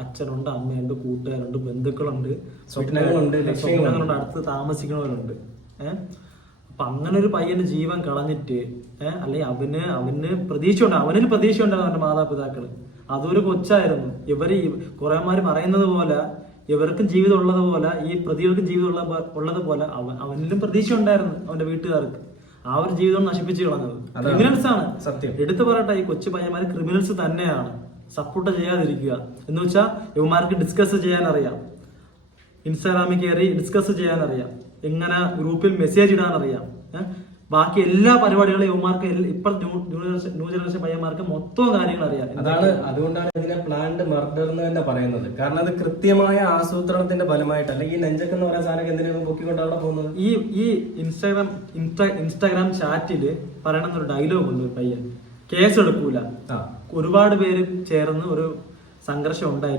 അച്ഛനുണ്ട്, അമ്മയുണ്ട്, കൂട്ടുകാരുണ്ട്, ബന്ധുക്കളുണ്ട്, സ്വപ്നങ്ങളുണ്ട്, സ്വപ്നങ്ങളുണ്ട്, അടുത്ത് താമസിക്കണവരുണ്ട്. അപ്പൊ അങ്ങനെ ഒരു പയ്യന്റെ ജീവൻ കളഞ്ഞിട്ട് അല്ലെങ്കിൽ അവന് പ്രതീക്ഷയുണ്ട്, അവനിൽ പ്രതീക്ഷയുണ്ടായിരുന്നു അവന്റെ മാതാപിതാക്കള്. അതൊരു കൊച്ചായിരുന്നു. ഇവര് കുറേമാര് പറയുന്നത് പോലെ ഇവർക്കും ജീവിതം ഉള്ളത് പോലെ ഈ പ്രതികൾക്കും ജീവിതം ഉള്ളത് പോലെ അവനിലും പ്രതീക്ഷ ഉണ്ടായിരുന്നു അവന്റെ വീട്ടുകാർക്ക്. ആ ഒരു ജീവിതം നശിപ്പിച്ചു കളഞ്ഞത് ക്രിമിനൽസ് ആണ്. സത്യം എടുത്തു പറയട്ടെ, ഈ കൊച്ചു പയ്യന്മാര് ക്രിമിനൽസ് തന്നെയാണ്. സപ്പോർട്ട് ചെയ്യാതിരിക്കുക എന്ന് വെച്ചാൽ ഇവന്മാർക്ക് ഡിസ്കസ് ചെയ്യാൻ അറിയാം, ഇൻസ്റ്റാഗ്രാമിൽ കയറി ഡിസ്കസ് ചെയ്യാൻ അറിയാം, എങ്ങനെ ഗ്രൂപ്പിൽ മെസ്സേജ് ഇടാൻ അറിയാം. ബാക്കി എല്ലാ പരിപാടികളും യുവമാർക്ക് ഇപ്പൊ ന്യൂ ജനറേഷൻ പയ്യന്മാർക്ക് മൊത്തം കാര്യങ്ങൾ അറിയാം. അതുകൊണ്ടാണ് ഇതിനെ പ്ലാൻഡ് മർഡർ എന്ന് തന്നെ പറയുന്നത്. കാരണം അത് കൃത്യമായ ആസൂത്രണത്തിന്റെ ഫലമായിട്ട്, അല്ലെങ്കിൽ ഈ നെഞ്ചക്ക് എന്ന് പറയുന്ന സാധനം എന്തിനാണ് പൊക്കിക്കൊണ്ട് അവിടെ പോകുന്നത്. ഈ ഇൻസ്റ്റാഗ്രാം ചാറ്റില് പറയണമെന്നൊരു ഒരു ഡയലോഗ് ഉണ്ട്. പയ്യൻ കേസ് എടുക്കൂല, ഒരുപാട് പേര് ചേർന്ന് ഒരു സംഘർഷം ഉണ്ടായി.